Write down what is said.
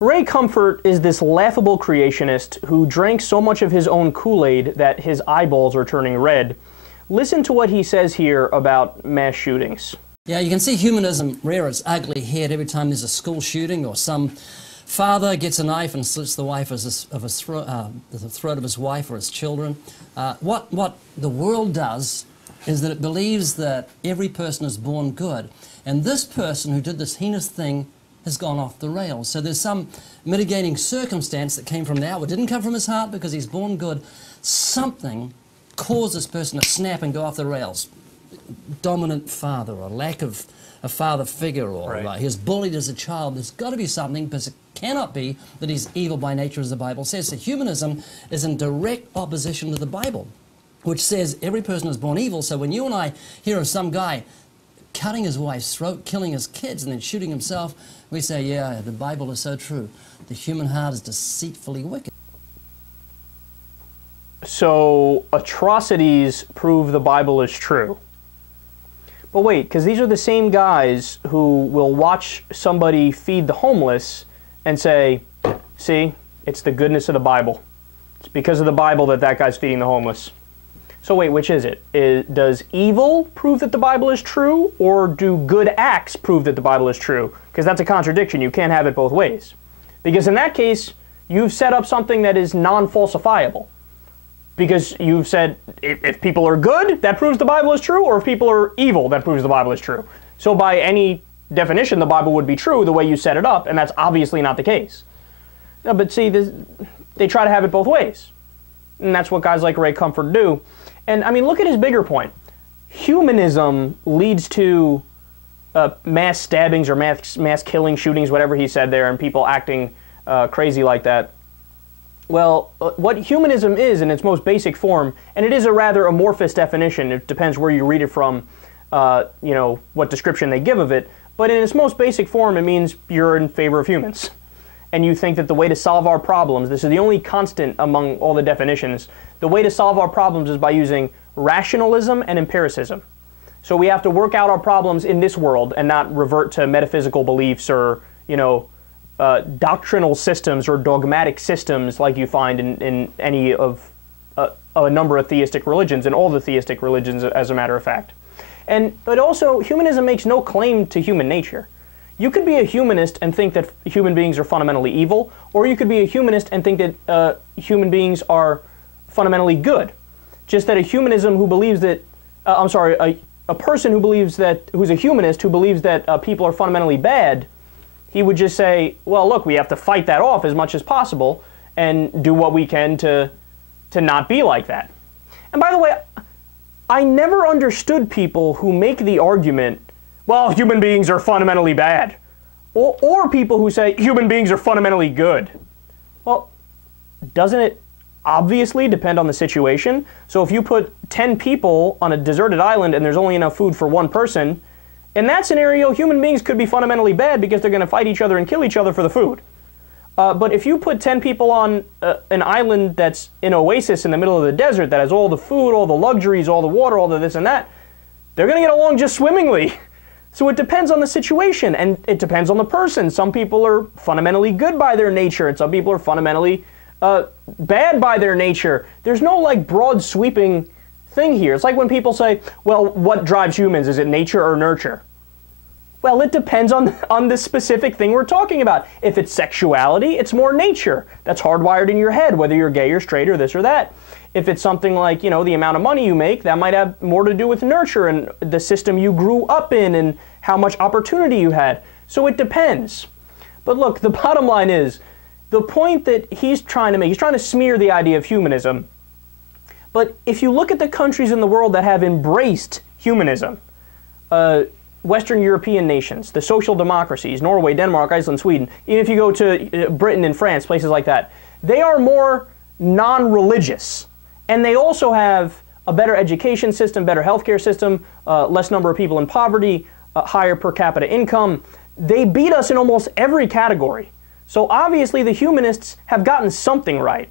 Ray Comfort is this laughable creationist who drank so much of his own Kool-Aid that his eyeballs are turning red. Listen to what he says here about mass shootings. Yeah, you can see humanism rear its ugly head every time there's a school shooting or some father gets a knife and slits the throat of his wife or his children. What the world does is that it believes that every person is born good, and this person who did this heinous thing has gone off the rails. So there's some mitigating circumstance that came from the outward. It didn't come from his heart because he's born good. Something caused this person to snap and go off the rails. Dominant father, or lack of a father figure, or he was bullied as a child. There's got to be something, because it cannot be that he's evil by nature, as the Bible says. So humanism is in direct opposition to the Bible, which says every person is born evil. So when you and I hear of some guy cutting his wife's throat, killing his kids, and then shooting himself, we say, yeah, the Bible is so true. The human heart is deceitfully wicked. So atrocities prove the Bible is true. But wait, because these are the same guys who will watch somebody feed the homeless and say, see, it's the goodness of the Bible. It's because of the Bible that that guy's feeding the homeless. So wait, which is it? Does evil prove that the Bible is true, or do good acts prove that the Bible is true? Because that's a contradiction. You can't have it both ways. Because in that case, you've set up something that is non-falsifiable. Because you've said, if people are good, that proves the Bible is true, or if people are evil, that proves the Bible is true. So by any definition, the Bible would be true the way you set it up, and that's obviously not the case. No, but see, they try to have it both ways. And that's what guys like Ray Comfort do. And I mean, look at his bigger point. Humanism leads to mass stabbings or mass killing, shootings, whatever he said there, and people acting crazy like that. Well, what humanism is in its most basic form, and it is a rather amorphous definition, it depends where you read it from, you know, what description they give of it, but in its most basic form, it means you're in favor of humans. And you think that the way to solve our problems, this is the only constant among all the definitions, the way to solve our problems is by using rationalism and empiricism. So we have to work out our problems in this world and not revert to metaphysical beliefs or, you know, doctrinal systems or dogmatic systems like you find in any of a number of theistic religions, and all the theistic religions, as a matter of fact. But also, humanism makes no claim to human nature. You could be a humanist and think that human beings are fundamentally evil, or you could be a humanist and think that human beings are fundamentally good. Just that a humanism who believes that, a person who believes that, who's a humanist who believes that people are fundamentally bad, he would just say, well, look, we have to fight that off as much as possible and do what we can to not be like that. And by the way, I never understood people who make the argument, well, human beings are fundamentally bad, or people who say human beings are fundamentally good. Well, doesn't it obviously depend on the situation? So if you put 10 people on a deserted island and there's only enough food for one person, in that scenario, human beings could be fundamentally bad because they're going to fight each other and kill each other for the food. But if you put 10 people on an island that's an oasis in the middle of the desert that has all the food, all the luxuries, all the water, all the this and that, they're going to get along just swimmingly. So it depends on the situation, and it depends on the person. Some people are fundamentally good by their nature, and some people are fundamentally bad by their nature. There's no like broad sweeping thing here. It's like when people say, well, what drives humans? Is it nature or nurture? Well, it depends on the specific thing we're talking about. If it's sexuality, it's more nature. That's hardwired in your head, whether you're gay or straight or this or that. If it's something like, you know, the amount of money you make, that might have more to do with nurture and the system you grew up in and how much opportunity you had. So it depends. But look, the bottom line is, the point that he's trying to make, he's trying to smear the idea of humanism. But if you look at the countries in the world that have embraced humanism, Western European nations, the social democracies, Norway, Denmark, Iceland, Sweden, even if you go to Britain and France, places like that, they are more non-religious. And they also have a better education system, better healthcare system, less number of people in poverty, higher per capita income. They beat us in almost every category. So obviously the humanists have gotten something right.